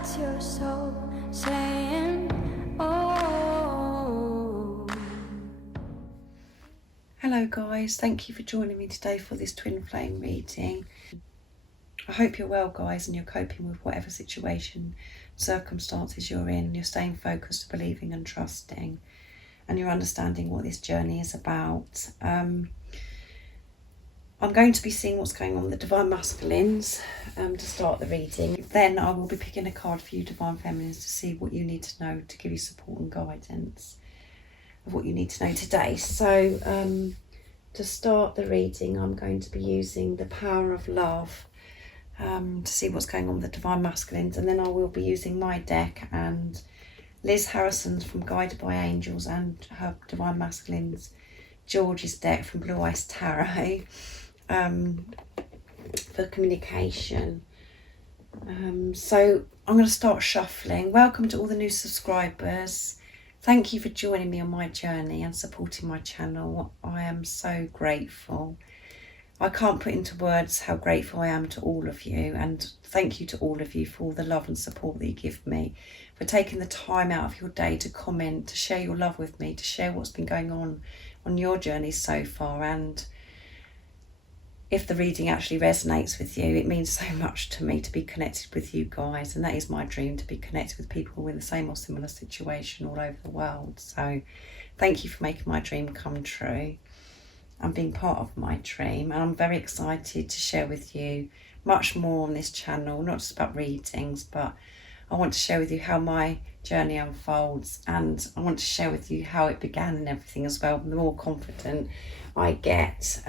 That's your soul saying, oh. Hello guys, thank you for joining me today for this twin flame reading. I hope you're well guys and you're coping with whatever situation, circumstances you're in. You're staying focused, believing and trusting, and you're understanding what this journey is about. I'm going to be seeing what's going on with the Divine Masculines to start the reading. Then I will be picking a card for you Divine Feminines to see what you need to know to give you support and guidance of what you need to know today. So to start the reading, I'm going to be using the Power of Love to see what's going on with the Divine Masculines, and then I will be using my deck and Liz Harrison's from Guided by Angels and her Divine Masculines, George's deck from Blue Eyes Tarot for communication. So I'm going to start shuffling. Welcome to all the new subscribers. Thank you for joining me on my journey and supporting my channel. I am so grateful. I can't put into words how grateful I am to all of you, and thank you to all of you for all the love and support that you give me, for taking the time out of your day to comment, to share your love with me, to share what's been going on your journey so far. And if the reading actually resonates with you, it means so much to me to be connected with you guys, and that is my dream, to be connected with people in the same or similar situation all over the world. So thank you for making my dream come true and being part of my dream. And I'm very excited to share with you much more on this channel, not just about readings, but I want to share with you how my journey unfolds, and I want to share with you how it began and everything as well, the more confident I get.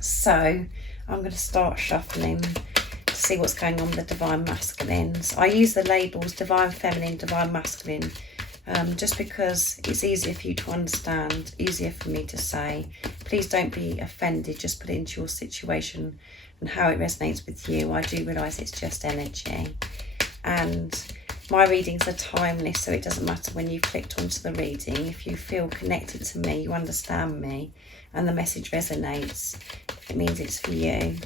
So I'm going to start shuffling to see what's going on with the Divine Masculines. I use the labels Divine Feminine, Divine Masculine, just because it's easier for you to understand, easier for me to say. Please don't be offended, just put it into your situation and how it resonates with you. I do realise it's just energy, and my readings are timeless, so it doesn't matter when you've clicked onto the reading. If you feel connected to me, you understand me, and the message resonates, it means it's for you.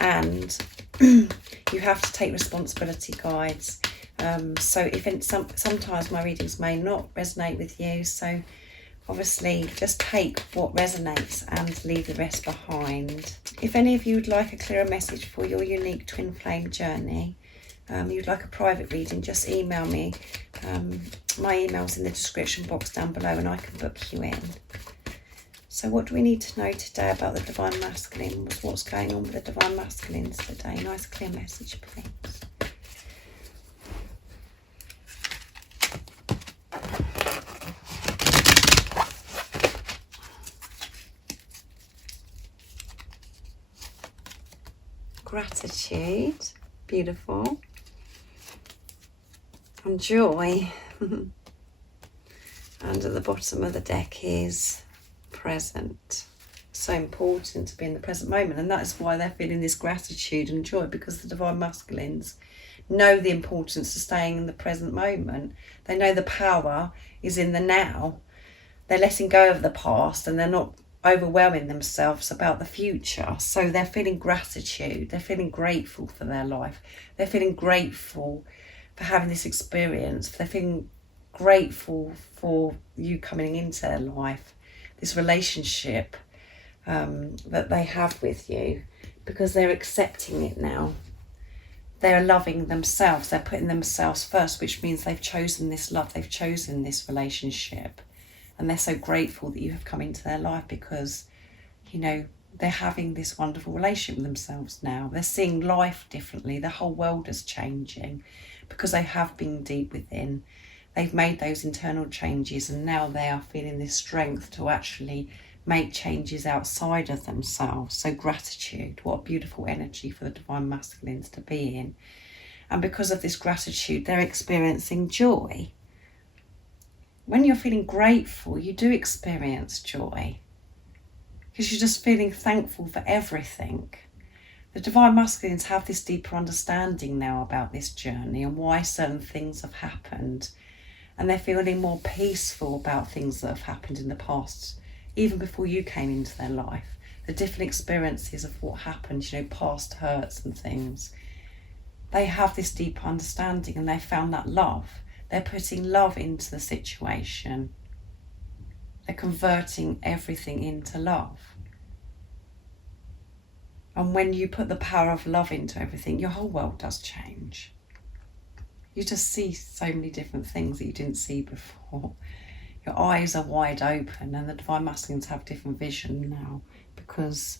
And you have to take responsibility, guides. So if sometimes my readings may not resonate with you, so obviously just take what resonates and leave the rest behind. If any of you would like a clearer message for your unique twin flame journey, you'd like a private reading, just email me. My email's in the description box down below and I can book you in. So what do we need to know today about the Divine Masculine? What's going on with the Divine Masculines today? Nice clear message, please. Gratitude, beautiful. And joy. And at the bottom of the deck is present. So important to be in the present moment, and that's why they're feeling this gratitude and joy, because the Divine Masculines know the importance of staying in the present moment. They know the power is in the now. They're letting go of the past and they're not overwhelming themselves about the future. So they're feeling gratitude, they're feeling grateful for their life, they're feeling grateful for having this experience, they're feeling grateful for you coming into their life, this relationship that they have with you, because they're accepting it now. They're loving themselves, they're putting themselves first, which means they've chosen this love, they've chosen this relationship, and they're so grateful that you have come into their life, because you know they're having this wonderful relationship with themselves now. They're seeing life differently, the whole world is changing because they have been deep within. They've made those internal changes, and now they are feeling this strength to actually make changes outside of themselves. So gratitude, what a beautiful energy for the Divine Masculines to be in. And because of this gratitude, they're experiencing joy. When you're feeling grateful, you do experience joy, because you're just feeling thankful for everything. The Divine Masculines have this deeper understanding now about this journey and why certain things have happened. And they're feeling more peaceful about things that have happened in the past, even before you came into their life. The different experiences of what happened, you know, past hurts and things. they have this deep understanding and they found that love. They're putting love into the situation. They're converting everything into love. And when you put the power of love into everything, your whole world does change. You just see so many different things that you didn't see before. Your eyes are wide open, and the Divine Masculines have different vision now because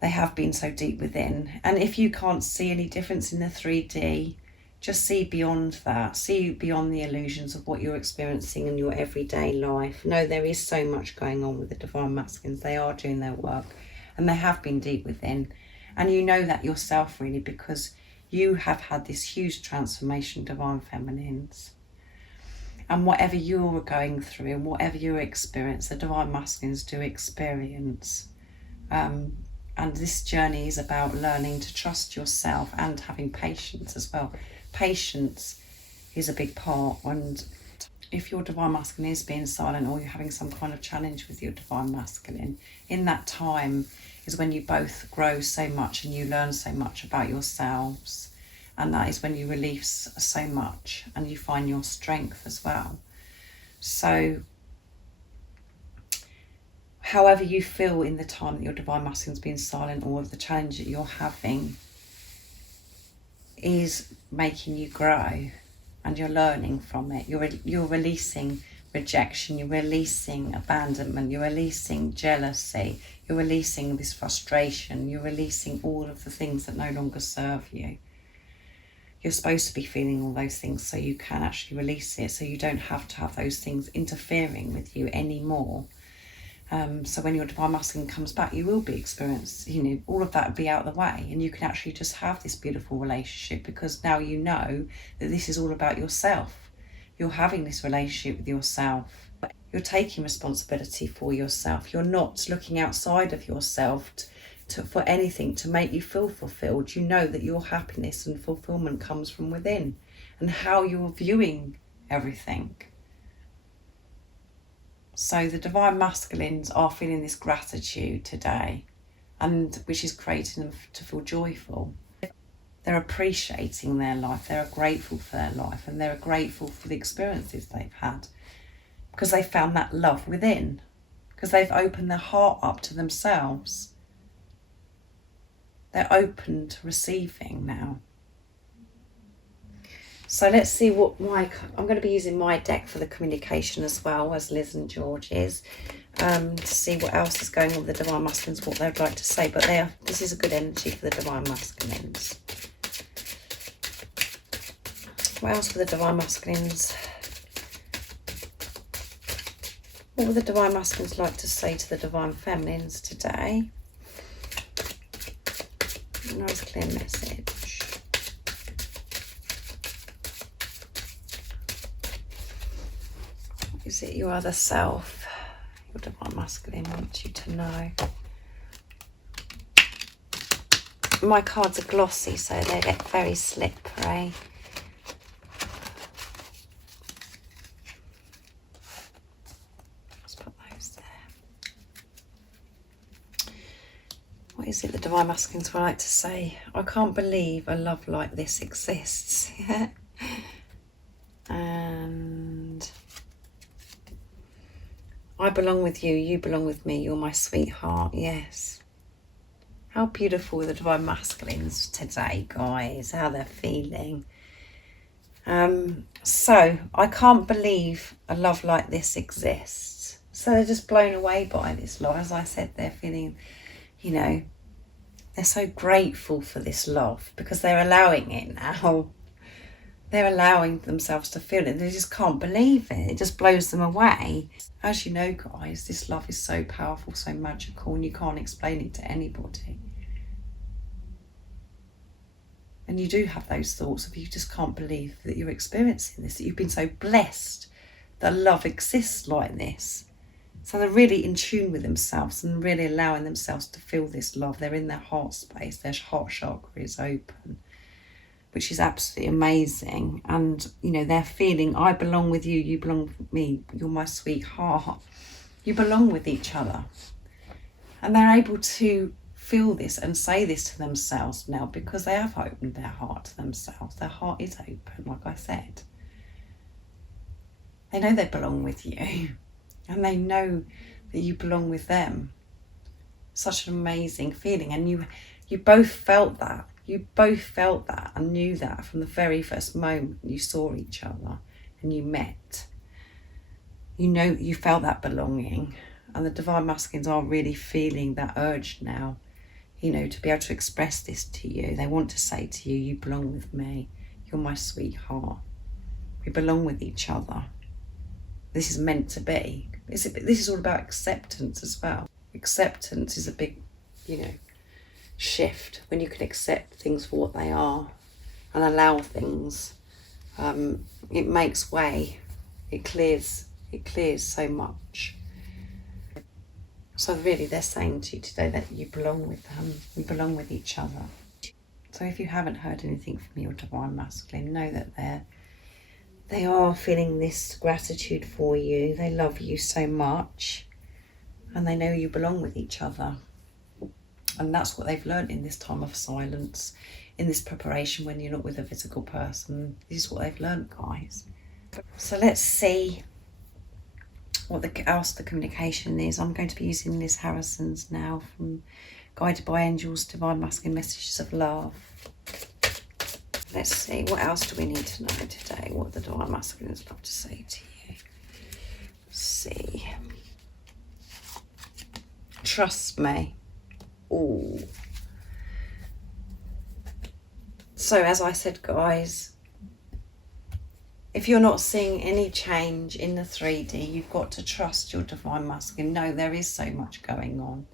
they have been so deep within. And if you can't see any difference in the 3D, just see beyond that. See beyond the illusions of what you're experiencing in your everyday life. No, there is so much going on with the Divine Masculines. They are doing their work, and they have been deep within. And you know that yourself, really, because you have had this huge transformation, Divine Feminines. And whatever you're going through and whatever you experience, the Divine Masculines do experience. And this journey is about learning to trust yourself and having patience as well. Patience is a big part. And if your Divine Masculine is being silent, or you're having some kind of challenge with your Divine Masculine, in that time is when you both grow so much and you learn so much about yourselves. And that is when you release so much and you find your strength as well. So however you feel in the time that your Divine Masculine's being silent, or the challenge that you're having is making you grow and you're learning from it. You're releasing rejection, you're releasing abandonment, you're releasing jealousy, you're releasing this frustration, you're releasing all of the things that no longer serve you. You're supposed to be feeling all those things so you can actually release it, so you don't have to have those things interfering with you anymore. So when your Divine Masculine comes back, you will be experiencing, all of that will be out of the way, and you can actually just have this beautiful relationship, because now you know that this is all about yourself. You're having this relationship with yourself. You're taking responsibility for yourself. You're not looking outside of yourself for anything to make you feel fulfilled. You know that your happiness and fulfillment comes from within, and how you're viewing everything. So the Divine Masculines are feeling this gratitude today, and which is creating them to feel joyful. They're appreciating their life, they're grateful for their life, and they're grateful for the experiences they've had, because they found that love within, because they've opened their heart up to themselves. They're open to receiving now. So let's see what I'm going to be using my deck for the communication as well as Liz and George's, to see what else is going on with the Divine Masculines, what they'd like to say. But this is a good energy for the Divine Masculines. What else for the Divine Masculines? What would the Divine Masculines like to say to the Divine Feminines today? A nice clear message. What is it your other self, your Divine Masculine, wants you to know? My cards are glossy, so they get very slippery. Let's put those there. What is it the Divine Masculines would like to say? I can't believe a love like this exists. And I belong with you, you belong with me, you're my sweetheart, yes. How beautiful are the Divine Masculines today, guys, how they're feeling. So, I can't believe a love like this exists. So they're just blown away by this love. As I said, they're feeling, they're so grateful for this love because they're allowing it now. They're allowing themselves to feel it. They just can't believe it. It just blows them away. As you know, guys, this love is so powerful, so magical, and you can't explain it to anybody. And you do have those thoughts of you just can't believe that you're experiencing this, that you've been so blessed that love exists like this. So they're really in tune with themselves and really allowing themselves to feel this love. They're in their heart space, their heart chakra is open, which is absolutely amazing. And, they're feeling, I belong with you, you belong with me, you're my sweetheart. You belong with each other. And they're able to feel this and say this to themselves now, because they have opened their heart to themselves. Their heart is open, like I said. They know they belong with you, and they know that you belong with them. Such an amazing feeling, and you both felt that. You both felt that and knew that from the very first moment you saw each other and you met. You know, you felt that belonging, and the Divine Masculines are really feeling that urge now, you know, to be able to express this to you. They want to say to you, you belong with me. You're my sweetheart. We belong with each other. This is meant to be. This is all about acceptance as well. Acceptance is a big, you know, shift when you can accept things for what they are and allow things. It makes way. It clears so much. So really, they're saying to you today that you belong with them. You belong with each other. So if you haven't heard anything from your Divine Masculine, know that they are feeling this gratitude for you. They love you so much, and they know you belong with each other. And that's what they've learned in this time of silence, in this preparation when you're not with a physical person. This is what they've learned, guys. So let's see what else the communication is. I'm going to be using Liz Harrison's now from Guided by Angels, Divine Masculine Messages of Love. Let's see, what else do we need to know today? What the Divine Masculines love to say to you. Let's see. Trust me. Ooh. So as I said, guys, if you're not seeing any change in the 3D, you've got to trust your Divine Masculine. No, there is so much going on.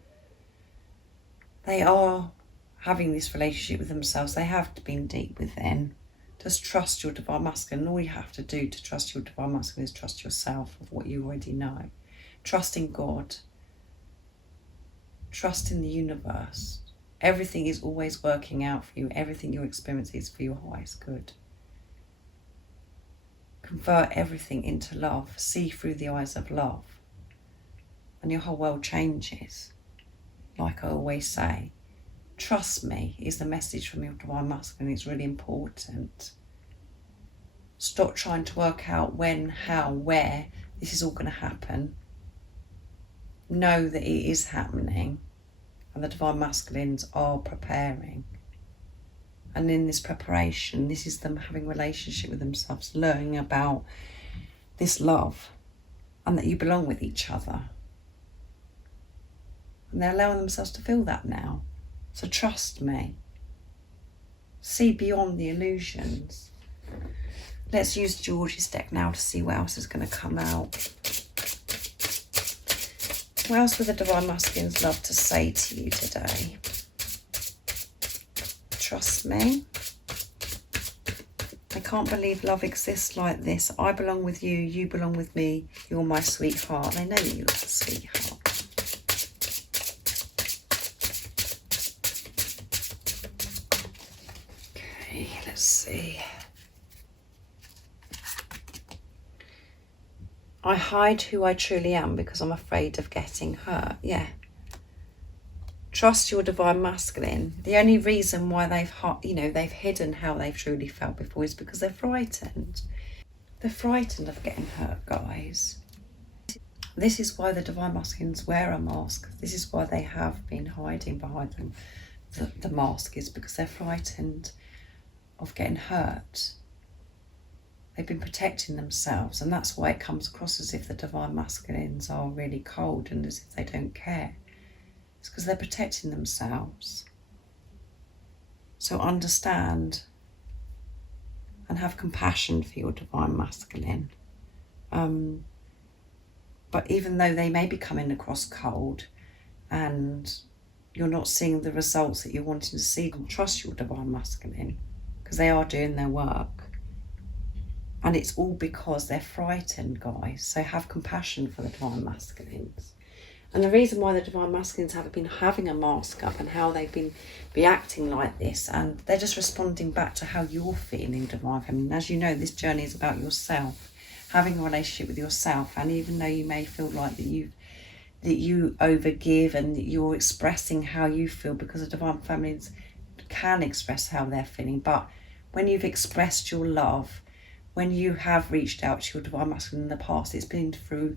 They are having this relationship with themselves. They have been deep within. Just trust your Divine Masculine. All you have to do to trust your Divine Masculine is trust yourself of what you already know. Trust in God. Trust in the universe. Everything is always working out for you. Everything you're experiencing is for your highest good. Convert everything into love. See through the eyes of love. And your whole world changes. Like I always say, trust me is the message from your Divine Masculine. It's really important. Stop trying to work out when, how, where this is all going to happen. Know that it is happening, and the Divine Masculines are preparing. And in this preparation, this is them having a relationship with themselves, learning about this love and that you belong with each other. And they're allowing themselves to feel that now. So trust me. See beyond the illusions. Let's use George's deck now to see what else is going to come out. What else would the Divine Masculines love to say to you today? Trust me. I can't believe love exists like this. I belong with you. You belong with me. You're my sweetheart. They know you're the sweetheart. Okay, let's see. I hide who I truly am because I'm afraid of getting hurt. Yeah. Trust your Divine Masculine. The only reason why they've hidden how they've truly felt before is because they're frightened. They're frightened of getting hurt, guys. This is why the Divine Masculines wear a mask. This is why they have been hiding behind them. The mask is because they're frightened of getting hurt. They've been protecting themselves, and that's why it comes across as if the Divine Masculines are really cold and as if they don't care. It's because they're protecting themselves. So understand and have compassion for your Divine Masculine. But even though they may be coming across cold and you're not seeing the results that you're wanting to see, trust your Divine Masculine because they are doing their work. And it's all because they're frightened, guys. So have compassion for the Divine Masculines. And the reason why the Divine Masculines have been having a mask up and how they've been reacting like this, and they're just responding back to how you're feeling, Divine Feminine. As you know, this journey is about yourself, having a relationship with yourself. And even though you may feel like that you've that you overgive and that you're expressing how you feel, because the divine feminines can express how they're feeling. But when you've expressed your love, when you have reached out to your divine masculine in the past, it's been through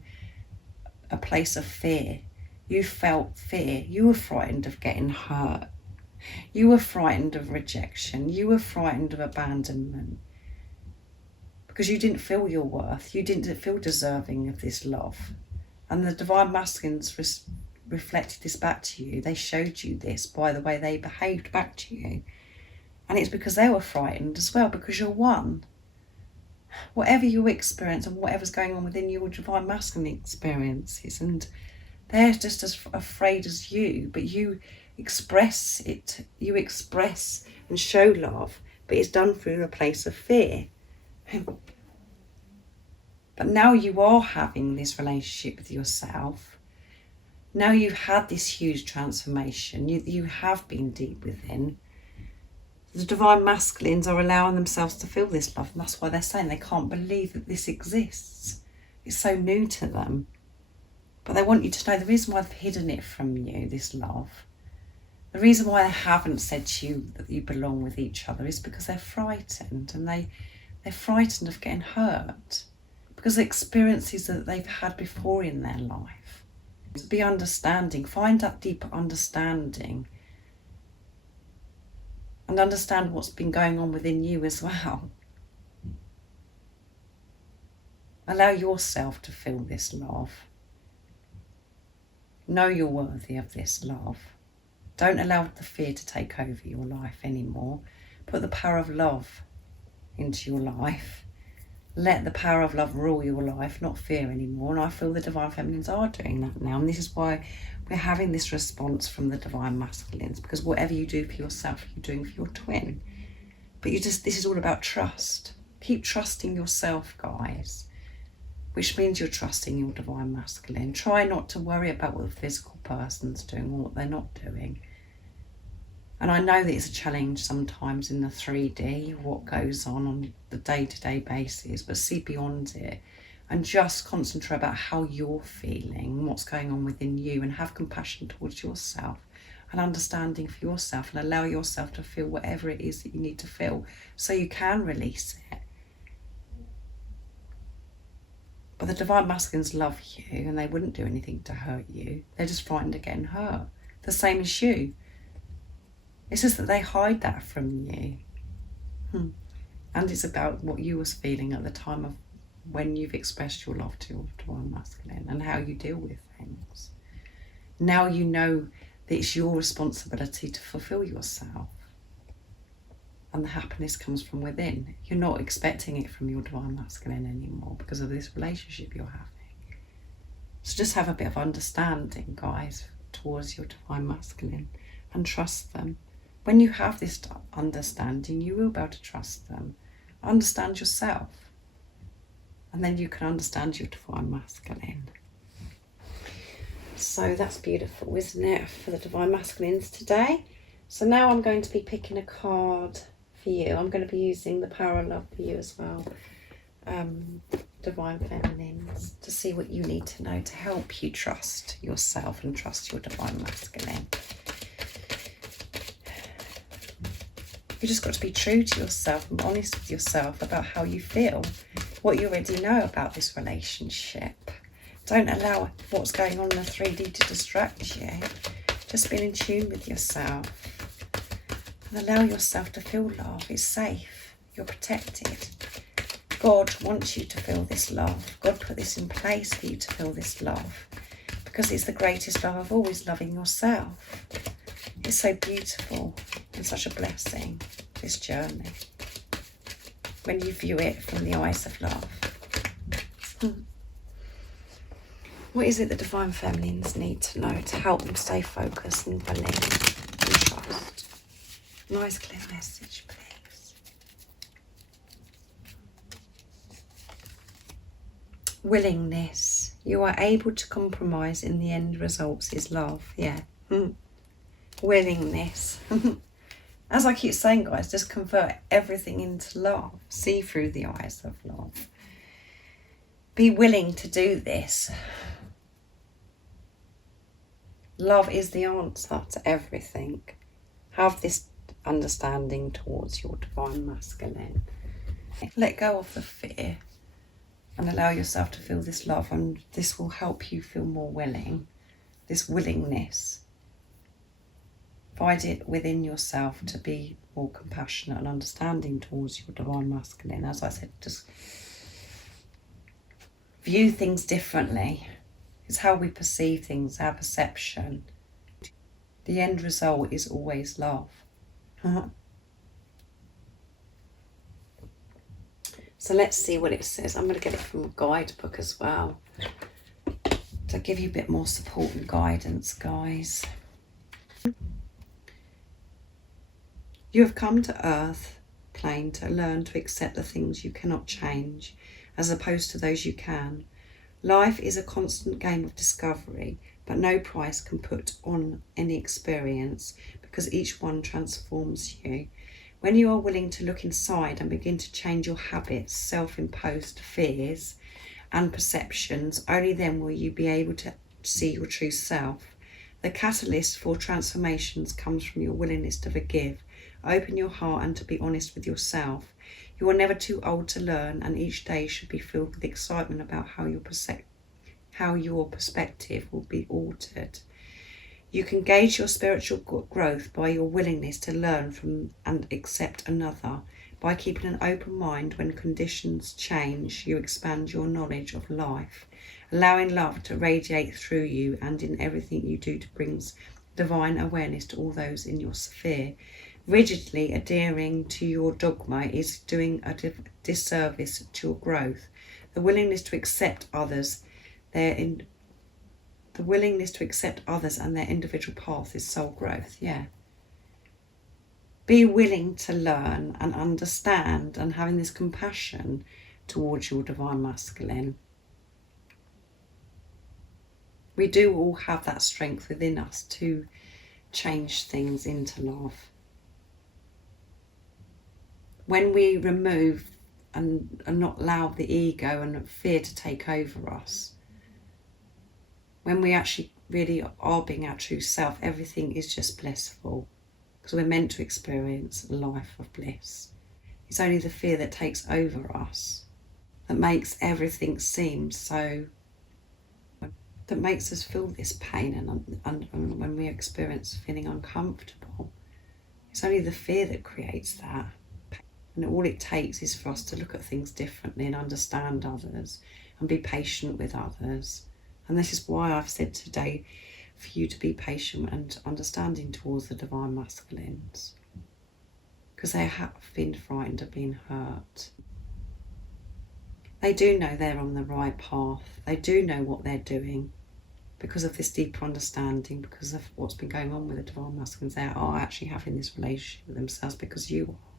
a place of fear. You felt fear. You were frightened of getting hurt. You were frightened of rejection. You were frightened of abandonment, because you didn't feel your worth. You didn't feel deserving of this love. And the divine masculines reflected this back to you. They showed you this by the way they behaved back to you. And it's because they were frightened as well, because you're one. Whatever you experience and whatever's going on within your divine masculine experiences, and they're just as afraid as you, but you express it. You express and show love, but it's done through a place of fear. But now you are having this relationship with yourself. Now you've had this huge transformation. You have been deep within. The divine masculines are allowing themselves to feel this love. And that's why they're saying they can't believe that this exists. It's so new to them. But they want you to know the reason why they've hidden it from you, this love. The reason why they haven't said to you that you belong with each other is because they're frightened. And they're frightened of getting hurt, because of experiences that they've had before in their life. Be understanding, find that deeper understanding, and understand what's been going on within you as well. Allow yourself to feel this love. Know you're worthy of this love. Don't allow the fear to take over your life anymore. Put the power of love into your life. Let the power of love rule your life, not fear anymore. And I feel the divine feminines are doing that now. And this is why we're having this response from the divine masculines, because whatever you do for yourself, you're doing for your twin. But this is all about trust. Keep trusting yourself, guys, which means you're trusting your divine masculine. Try not to worry about what the physical person's doing or what they're not doing. And I know that it's a challenge sometimes in the 3D, what goes on the day-to-day basis, but see beyond it and just concentrate about how you're feeling, what's going on within you, and have compassion towards yourself and understanding for yourself, and allow yourself to feel whatever it is that you need to feel so you can release it. But the divine masculines love you and they wouldn't do anything to hurt you. They're just frightened of getting hurt. The same as you. It's just that they hide that from you. And it's about what you was feeling at the time of when you've expressed your love to your divine masculine and how you deal with things. Now you know that it's your responsibility to fulfill yourself. And the happiness comes from within. You're not expecting it from your divine masculine anymore because of this relationship you're having. So just have a bit of understanding, guys, towards your divine masculine and trust them. When you have this understanding, you will be able to trust them. Understand yourself. And then you can understand your divine masculine. So that's beautiful, isn't it, for the divine masculines today? So now I'm going to be picking a card for you. I'm going to be using the power of love for you as well, divine feminines, to see what you need to know to help you trust yourself and trust your divine masculine. You just got to be true to yourself and honest with yourself about how you feel, what you already know about this relationship. Don't allow what's going on in the 3D to distract you. Just be in tune with yourself and allow yourself to feel love. It's safe. You're protected. God wants you to feel this love. God put this in place for you to feel this love, because it's the greatest love of all, is loving yourself. It's so beautiful and such a blessing, this journey, when you view it from the eyes of love. What is it the divine feminines need to know to help them stay focused and believe and trust? Nice clear message, please. Willingness. You are able to compromise in the end results is love. Yeah. Willingness. As I keep saying, guys, just convert everything into love. See through the eyes of love. Be willing to do this. Love is the answer to everything. Have this understanding towards your divine masculine. Let go of the fear and allow yourself to feel this love, and this will help you feel more willing. This willingness. Find it within yourself to be more compassionate and understanding towards your divine masculine. As I said, just view things differently. It's how we perceive things, our perception. The end result is always love. So let's see what it says. I'm going to get it from a guidebook as well to give you a bit more support and guidance, guys. You have come to Earth plane to learn to accept the things you cannot change as opposed to those you can. Life is a constant game of discovery, but no price can put on any experience because each one transforms you. When you are willing to look inside and begin to change your habits, self-imposed fears and perceptions, only then will you be able to see your true self. The catalyst for transformations comes from your willingness to forgive, open your heart and to be honest with yourself. You are never too old to learn, and each day should be filled with excitement about how your perspective will be altered. You can gauge your spiritual growth by your willingness to learn from and accept another. By keeping an open mind when conditions change, you expand your knowledge of life, allowing love to radiate through you and in everything you do to bring divine awareness to all those in your sphere. Rigidly adhering to your dogma is doing a disservice to your growth. The willingness to accept others, and their individual path is soul growth. Yeah. Be willing to learn and understand, and having this compassion towards your divine masculine. We do all have that strength within us to change things into love. When we remove and not allow the ego and fear to take over us, when we actually really are being our true self, everything is just blissful, because we're meant to experience a life of bliss. It's only the fear that takes over us that makes everything seem so, that makes us feel this pain, and when we experience feeling uncomfortable, it's only the fear that creates that. And all it takes is for us to look at things differently and understand others and be patient with others. And this is why I've said today for you to be patient and understanding towards the divine masculines, because they have been frightened of being hurt. They do know they're on the right path. They do know what they're doing because of this deeper understanding, because of what's been going on with the divine masculines. They are actually having this relationship with themselves because you are.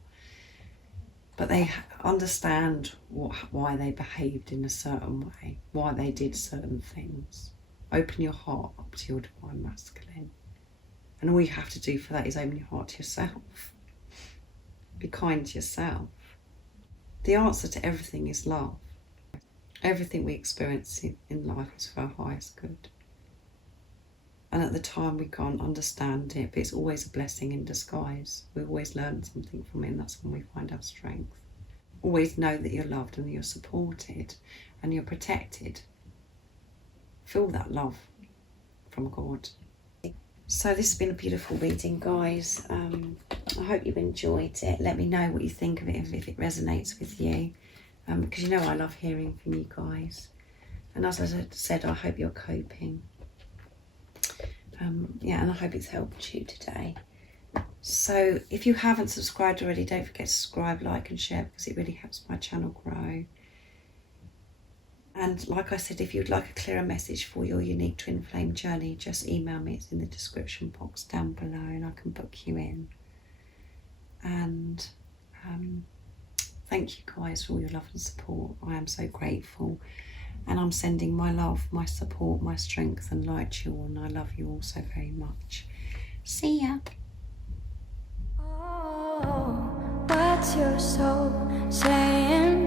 But they understand why they behaved in a certain way, why they did certain things. Open your heart up to your divine masculine. And all you have to do for that is open your heart to yourself. Be kind to yourself. The answer to everything is love. Everything we experience in life is for our highest good. And at the time we can't understand it, but it's always a blessing in disguise. We always learn something from it, and that's when we find our strength. Always know that you're loved and you're supported and you're protected. Feel that love from God. So this has been a beautiful reading, guys. I hope you've enjoyed it. Let me know what you think of it, if it resonates with you, because you know I love hearing from you guys. And as I said, I hope you're coping. And I hope it's helped you today. So if you haven't subscribed already, don't forget to subscribe, like and share, because it really helps my channel grow. And like I said, if you'd like a clearer message for your unique twin flame journey, just email me. It's in the description box down below and I can book you in. And thank you guys for all your love and support. I am so grateful. And I'm sending my love, my support, my strength and light to you all. And I love you all so very much. See ya. Oh, what's your soul saying?